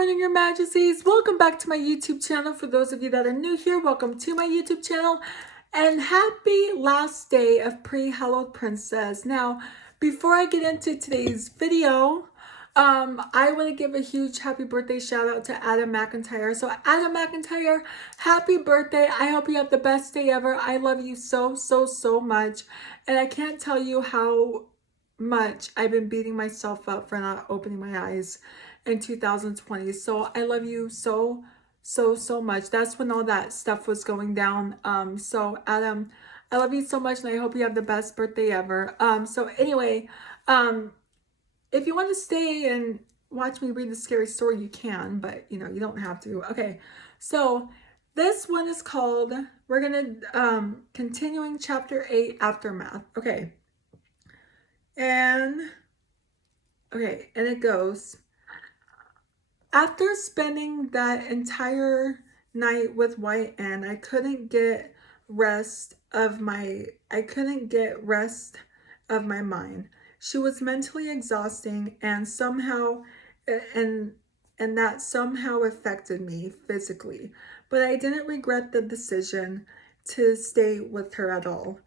morning, Your Majesties. Welcome back to my YouTube channel. For those of you that are new here, welcome to my YouTube channel. And happy last day of Pre-Hallowed Princess. Now, before I get into today's video, I want to give a huge happy birthday shout out to Adam McIntyre. So Adam McIntyre, happy birthday. I hope you have the best day ever. I love you so, so, so much. And I can't tell you how much I've been beating myself up for not opening my eyes in 2020. So I love you so, so, so much. That's when all that stuff was going down. So Adam, I love you so much, and I hope you have the best birthday ever. So anyway, if you want to stay and watch me read the scary story, you can, but you don't have to. Okay, so this one is called, we're gonna continuing chapter 8, Aftermath. Okay, and it goes. After spending that entire night with White Anne, I couldn't get rest of my mind. She was mentally exhausting, and and that somehow affected me physically. But I didn't regret the decision to stay with her at all.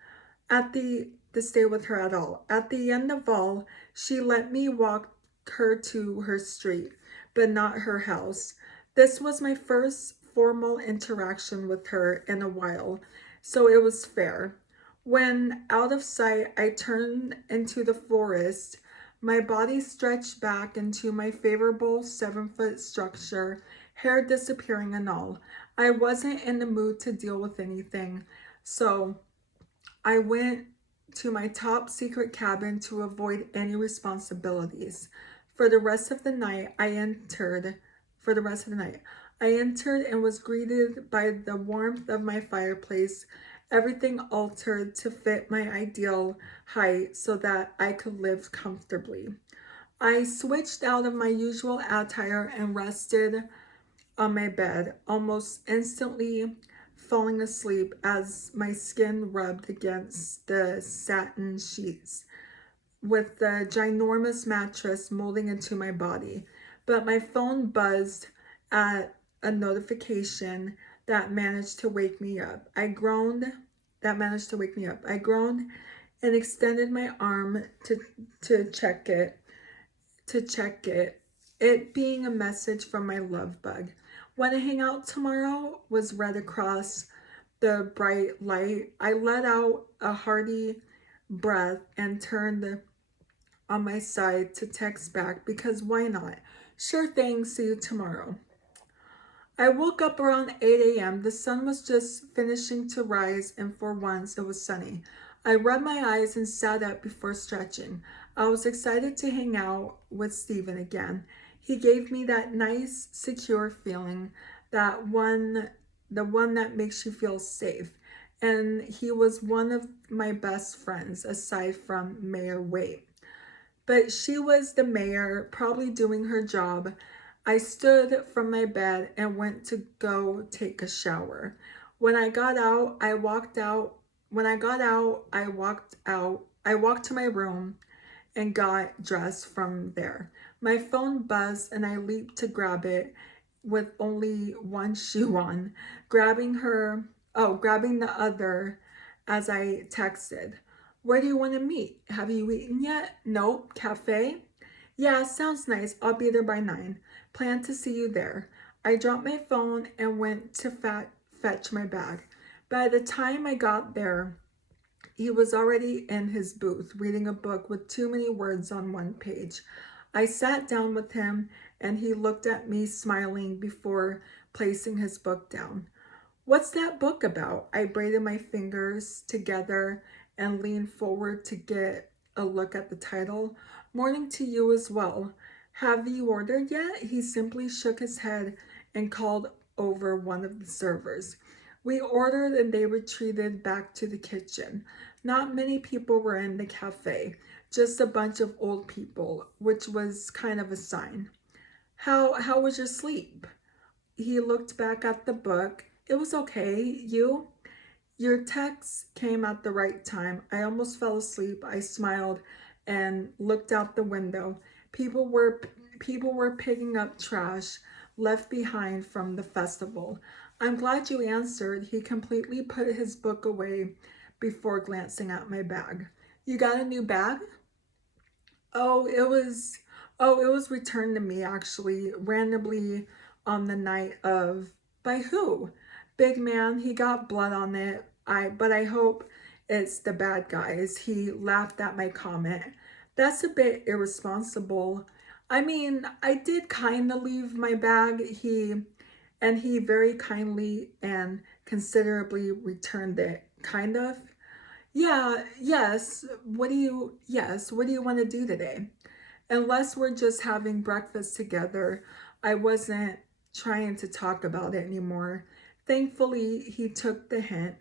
To stay with her at all. At the end of all, she let me walk her to her street, but not her house. This was my first formal interaction with her in a while, so it was fair. When out of sight, I turned into the forest. My body stretched back into my favorable 7-foot structure, hair disappearing and all. I wasn't in the mood to deal with anything, so I went to my top secret cabin to avoid any responsibilities. For the rest of the night, I entered and was greeted by the warmth of my fireplace, everything altered to fit my ideal height so that I could live comfortably. I switched out of my usual attire and rested on my bed, almost instantly falling asleep as my skin rubbed against the satin sheets, with the ginormous mattress molding into my body. But my phone buzzed at a notification that managed to wake me up. I groaned and extended my arm to check it, it being a message from my love bug. Want to hang out tomorrow? Was read across the bright light. I let out a hearty breath and turned on my side to text back, because why not? Sure thing, see you tomorrow. I woke up around 8 a.m. The sun was just finishing to rise, and for once it was sunny. I rubbed my eyes and sat up before stretching. I was excited to hang out with Stephen again. He gave me that nice, secure feeling, the one that makes you feel safe. And he was one of my best friends, aside from Mayor Waite. But she was the mayor, probably doing her job. I stood from my bed and went to go take a shower. When I got out, I walked to my room and got dressed from there. My phone buzzed and I leaped to grab it with only one shoe on, grabbing the other as I texted. Where do you want to meet? Have you eaten yet? Nope. Cafe? Yeah, sounds nice. I'll be there by 9. Plan to see you there. I dropped my phone and went to fetch my bag. By the time I got there, he was already in his booth, reading a book with too many words on one page. I sat down with him and he looked at me, smiling before placing his book down. What's that book about? I braided my fingers together and leaned forward to get a look at the title. Morning to you as well. Have you ordered yet? He simply shook his head and called over one of the servers. We ordered and they retreated back to the kitchen. Not many people were in the cafe, just a bunch of old people, which was kind of a sign. How was your sleep? He looked back at the book. It was okay. You? Your text came at the right time. I almost fell asleep. I smiled and looked out the window. People were picking up trash. left behind from the festival. I'm glad you answered. He completely put his book away before glancing at my bag. You got a new bag? Oh, it was returned to me actually randomly on the night of by who? Big man, he got blood on it. I hope it's the bad guys. He laughed at my comment. That's a bit irresponsible. I mean, I did kind of leave my bag. He very kindly and considerably returned it. Kind of. Yeah, what do you want to do today? Unless we're just having breakfast together, I wasn't trying to talk about it anymore. Thankfully, he took the hint.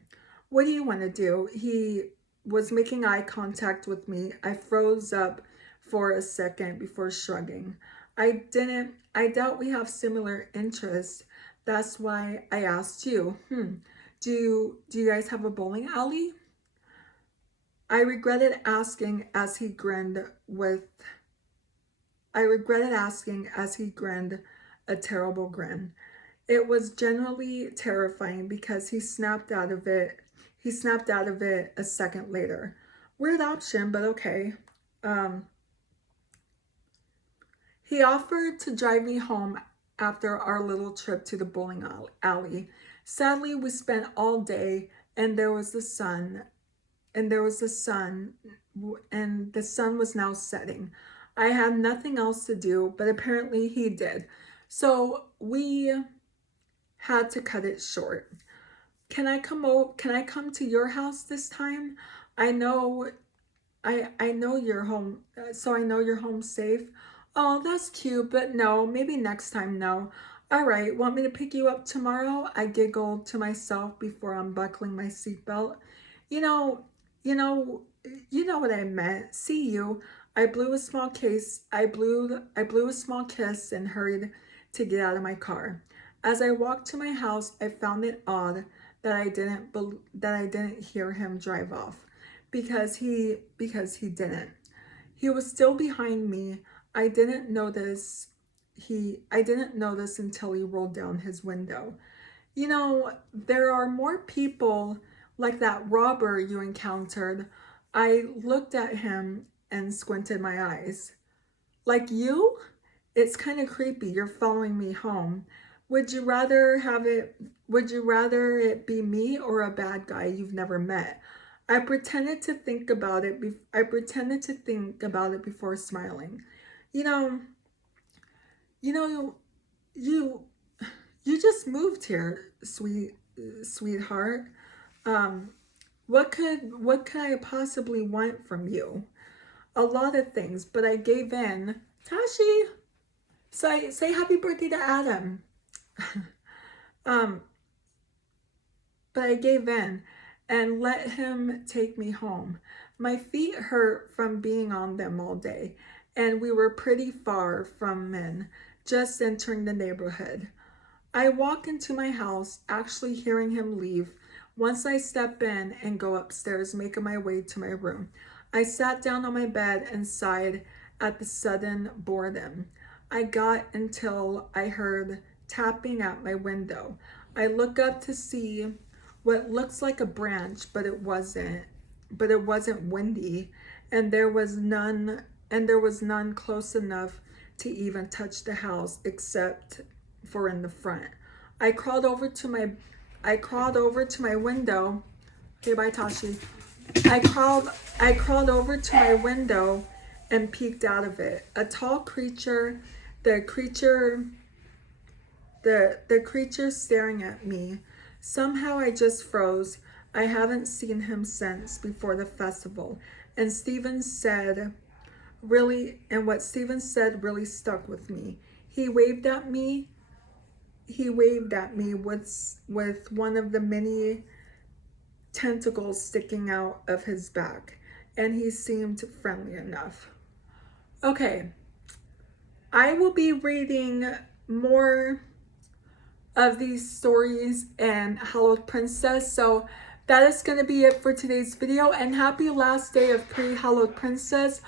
What do you want to do? He was making eye contact with me. I froze up for a second before shrugging. I doubt we have similar interests. That's why I asked you. Do you guys have a bowling alley? I regretted asking as he grinned with I regretted asking as he grinned a terrible grin. It was generally terrifying because he snapped out of it. He snapped out of it a second later. Weird option, but okay. Um, he offered to drive me home after our little trip to the bowling alley. Sadly, we spent all day and there was the sun, and the sun was now setting. I had nothing else to do, but apparently he did. So we had to cut it short. Can I come to your house this time? I know I know you're home, so I know you're home safe. Oh, that's cute, but no, maybe next time, no. All right, want me to pick you up tomorrow? I giggled to myself before unbuckling my seatbelt. You know, you know, you know what I meant. See you. I blew a small kiss and hurried to get out of my car. As I walked to my house, I found it odd that that I didn't hear him drive off because he didn't. He was still behind me. I didn't notice until he rolled down his window. You know, there are more people like that robber you encountered. I looked at him and squinted my eyes. Like you? It's kind of creepy. You're following me home. Would you rather it be me or a bad guy you've never met? I pretended to think about it before smiling. You know, you know, you you just moved here, sweetheart. Um, what could I possibly want from you? A lot of things, but I gave in. Tashi, say happy birthday to Adam. um, but I gave in and let him take me home. My feet hurt from being on them all day, and we were pretty far from men, just entering the neighborhood. I walk into my house, actually hearing him leave. Once I step in and go upstairs, making my way to my room, I sat down on my bed and sighed at the sudden boredom. I got until I heard tapping at my window. I look up to see what looks like a branch, but it wasn't windy, and there was none close enough to even touch the house except for in the front. I crawled over to my I crawled over to my window. Okay, bye Tashi. I crawled over to my window and peeked out of it. A tall creature, the creature the creature staring at me. Somehow I just froze. I haven't seen him since before the festival. And Steven said and what Steven said really stuck with me. He waved at me with one of the many tentacles sticking out of his back, and he seemed friendly enough. Okay, I will be reading more of these stories in Hallowed Princess, so that is going to be it for today's video, and happy last day of pre-Hallowed Princess.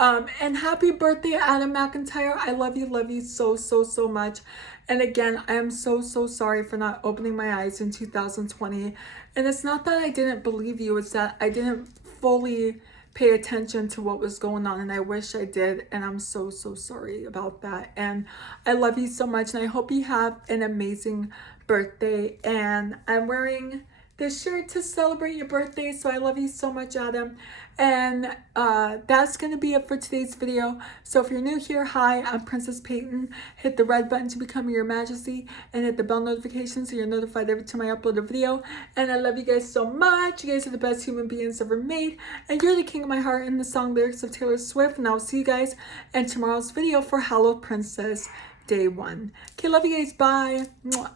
And happy birthday, Adam McIntyre. I love you so, so, so much. And again, I am so, so sorry for not opening my eyes in 2020. And it's not that I didn't believe you, it's that I didn't fully pay attention to what was going on, and I wish I did, and I'm so, so sorry about that. And I love you so much, and I hope you have an amazing birthday. And I'm wearing this shirt to celebrate your birthday, so I love you so much, Adam. And that's gonna be it for today's video. So if you're new here, hi, I'm Princess Peyton. Hit the red button to become your majesty, and hit the bell notification so you're notified every time I upload a video. And I love you guys so much. You guys are the best human beings ever made, and you're the king of my heart in the song lyrics of Taylor Swift. And I'll see you guys in tomorrow's video for Hallowed Princess Day 1. Okay, love you guys, bye.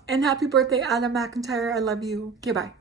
And happy birthday, Adam McIntyre. I love you. Okay, bye.